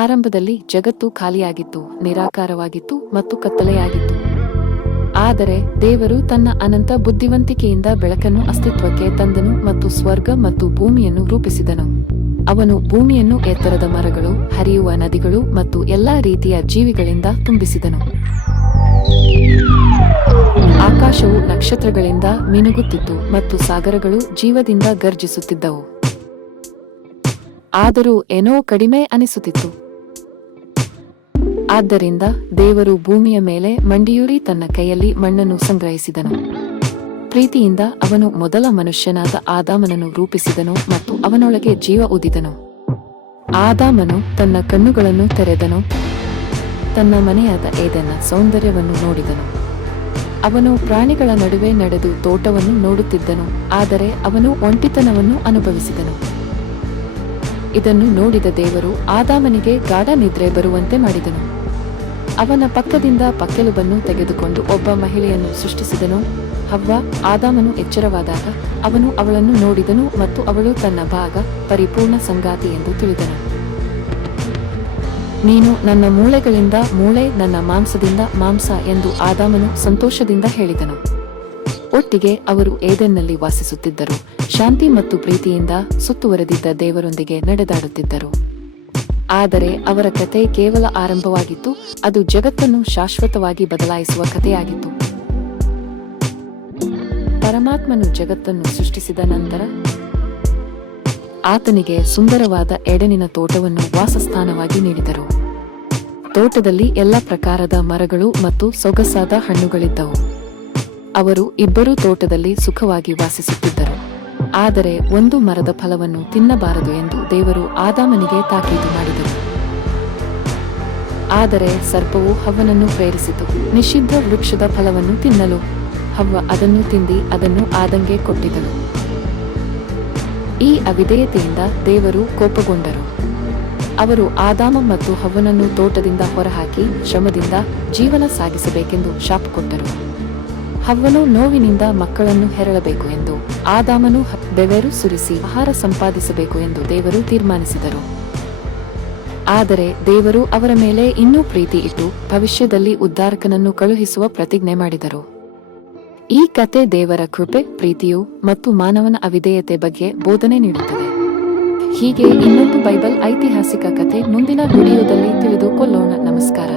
ಆರಂಭದಲ್ಲಿ ಜಗತ್ತು ಖಾಲಿಯಾಗಿತ್ತು, ನಿರಾಕಾರವಾಗಿತ್ತು ಮತ್ತು ಕತ್ತಲೆಯಾಗಿತ್ತು. ಆದರೆ ದೇವರು ತನ್ನ ಅನಂತ ಬುದ್ಧಿವಂತಿಕೆಯಿಂದ ಬೆಳಕನ್ನು ಅಸ್ತಿತ್ವಕ್ಕೆ ತಂದನು ಮತ್ತು ಸ್ವರ್ಗ ಮತ್ತು ಭೂಮಿಯನ್ನು ರೂಪಿಸಿದನು. ಅವನು ಭೂಮಿಯನ್ನು ಎತ್ತರದ ಮರಗಳು, ಹರಿಯುವ ನದಿಗಳು ಮತ್ತು ಎಲ್ಲಾ ರೀತಿಯ ಜೀವಿಗಳಿಂದ ತುಂಬಿಸಿದನು. ಆಕಾಶವು ನಕ್ಷತ್ರಗಳಿಂದ ಮಿನುಗುತ್ತಿತ್ತು ಮತ್ತು ಸಾಗರಗಳು ಜೀವದಿಂದ ಗರ್ಜಿಸುತ್ತಿದ್ದವು ಆದರೂ ಏನೋ ಕಡಿಮೆ ಅನಿಸುತ್ತಿತ್ತು. ಆದ್ದರಿಂದ ದೇವರು ಭೂಮಿಯ ಮೇಲೆ ಮಂಡಿಯೂರಿ ತನ್ನ ಕೈಯಲ್ಲಿ ಮಣ್ಣನ್ನು ಸಂಗ್ರಹಿಸಿದನು. ಪ್ರೀತಿಯಿಂದ ಅವನು ಮೊದಲ ಮನುಷ್ಯನಾದ ಆದಾಮನನ್ನು ರೂಪಿಸಿದನು ಮತ್ತು ಅವನೊಳಗೆ ಜೀವ ಉದಿದನು. ಆದಾಮನು ತನ್ನ ಕಣ್ಣುಗಳನ್ನು ತೆರೆದನು. ತನ್ನ ಮನೆಯಾದ ಏದನ ಸೌಂದರ್ಯವನ್ನು ನೋಡಿದನು. ಅವನು ಪ್ರಾಣಿಗಳ ನಡುವೆ ನಡೆದು ತೋಟವನ್ನು ನೋಡುತ್ತಿದ್ದನು, ಆದರೆ ಅವನು ಒಂಟಿತನವನ್ನು ಅನುಭವಿಸಿದನು. ಇದನ್ನು ನೋಡಿದ ದೇವರು ಆದಾಮನಿಗೆ ಗಾಢ ನಿದ್ರೆ ಬರುವಂತೆ ಮಾಡಿದನು. ಅವನ ಪಕ್ಕದಿಂದ ಪಕ್ಕೆಲುಬನ್ನು ತೆಗೆದುಕೊಂಡು ಒಬ್ಬ ಮಹಿಳೆಯನ್ನು ಸೃಷ್ಟಿಸಿದನು. ಹವ್ವ ಆದಾಮನು ಎಚ್ಚರವಾದಾಗ ಅವನು ಅವಳನ್ನು ನೋಡಿದನು ಮತ್ತು ಅವಳು ತನ್ನ ಭಾಗ, ಪರಿಪೂರ್ಣ ಸಂಗಾತಿ ಎಂದು ತಿಳಿದನು. ನೀನು ನನ್ನ ಮೂಳೆಗಳಿಂದ ಮೂಳೆ, ನನ್ನ ಮಾಂಸದಿಂದ ಮಾಂಸ ಎಂದು ಆದಾಮನು ಸಂತೋಷದಿಂದ ಹೇಳಿದನು. ಒಟ್ಟಿಗೆ ಅವರು ಏದೆನ್ನಲ್ಲಿ ವಾಸಿಸುತ್ತಿದ್ದರು. ಶಾಂತಿ ಮತ್ತು ಪ್ರೀತಿಯಿಂದ ಸುತ್ತುವರೆದಿದ್ದ ದೇವರೊಂದಿಗೆ ನಡೆದಾಡುತ್ತಿದ್ದರು. ಆದರೆ ಅವರ ಕತೆ ಕೇವಲ ಆರಂಭವಾಗಿತ್ತು, ಅದು ಜಗತ್ತನ್ನು ಶಾಶ್ವತವಾಗಿ ಬದಲಾಯಿಸುವ ಕಥೆಯಾಗಿತ್ತು. ಪರಮಾತ್ಮನು ಜಗತ್ತನ್ನು ಸೃಷ್ಟಿಸಿದ ನಂತರ ಆತನಿಗೆ ಸುಂದರವಾದ ಎಡನಿನ ತೋಟವನ್ನು ವಾಸಸ್ಥಾನವಾಗಿ ನೀಡಿದರು. ತೋಟದಲ್ಲಿ ಎಲ್ಲ ಪ್ರಕಾರದ ಮರಗಳು ಮತ್ತು ಸೊಗಸಾದ ಹಣ್ಣುಗಳಿದ್ದವು. ಅವರು ಇಬ್ಬರೂ ತೋಟದಲ್ಲಿ ಸುಖವಾಗಿ ವಾಸಿಸುತ್ತಿದ್ದರು. ಆದರೆ ಒಂದು ಮರದ ಫಲವನ್ನು ತಿನ್ನಬಾರದು ಎಂದು ದೇವರು ಆದಾಮನಿಗೆ ತಾಕೀತು ಮಾಡಿದರು. ಆದರೆ ಸರ್ಪವು ಹವ್ವನನ್ನು ಪ್ರೇರಿಸಿತು. ನಿಷಿದ್ಧ ವೃಕ್ಷದ ಫಲವನ್ನು ತಿನ್ನಲು. ಹವ್ವ ಅದನ್ನು ತಿಂದಿ ಅದನ್ನು ಆದಂಗೆ ಕೊಟ್ಟಿದಳು. ಈ ಅವಿಧೇಯತೆಯಿಂದ ದೇವರು ಕೋಪಗೊಂಡರು. ಅವರು ಆದಾಮ ಮತ್ತು ಹವ್ವನನ್ನು ತೋಟದಿಂದ ಹೊರಹಾಕಿ ಶ್ರಮದಿಂದ ಜೀವನ ಸಾಗಿಸಬೇಕೆಂದು ಶಾಪ್ ಕೊಟ್ಟರು ಹವ್ವನು ನೋವಿನಿಂದ ಮಕ್ಕಳನ್ನು ಹೆರಳಬೇಕು ಎಂದು ಆದಾಮನು ಬೆವೆರು ಸುರಿಸಿ ಆಹಾರ ಸಂಪಾದಿಸಬೇಕು ಎಂದು ದೇವರು ತೀರ್ಮಾನಿಸಿದರು. ಆದರೆ ದೇವರು ಅವರ ಮೇಲೆ ಇನ್ನೂ ಪ್ರೀತಿ ಇಟ್ಟು ಭವಿಷ್ಯದಲ್ಲಿ ಉದ್ಧಾರಕನನ್ನು ಕಳುಹಿಸುವ ಪ್ರತಿಜ್ಞೆ ಮಾಡಿದರು. ಈ ಕತೆ ದೇವರ ಕೃಪೆ, ಪ್ರೀತಿಯು ಮತ್ತು ಮಾನವನ ಅವಿಧೇಯತೆ ಬಗ್ಗೆ ಬೋಧನೆ ನೀಡುತ್ತದೆ. ಹೀಗೆ ಇನ್ನೊಂದು ಬೈಬಲ್ ಐತಿಹಾಸಿಕ ಕತೆ ಮುಂದಿನ ವಿಡಿಯೋದಲ್ಲಿ ತಿಳಿದುಕೊಳ್ಳೋಣ. ನಮಸ್ಕಾರ.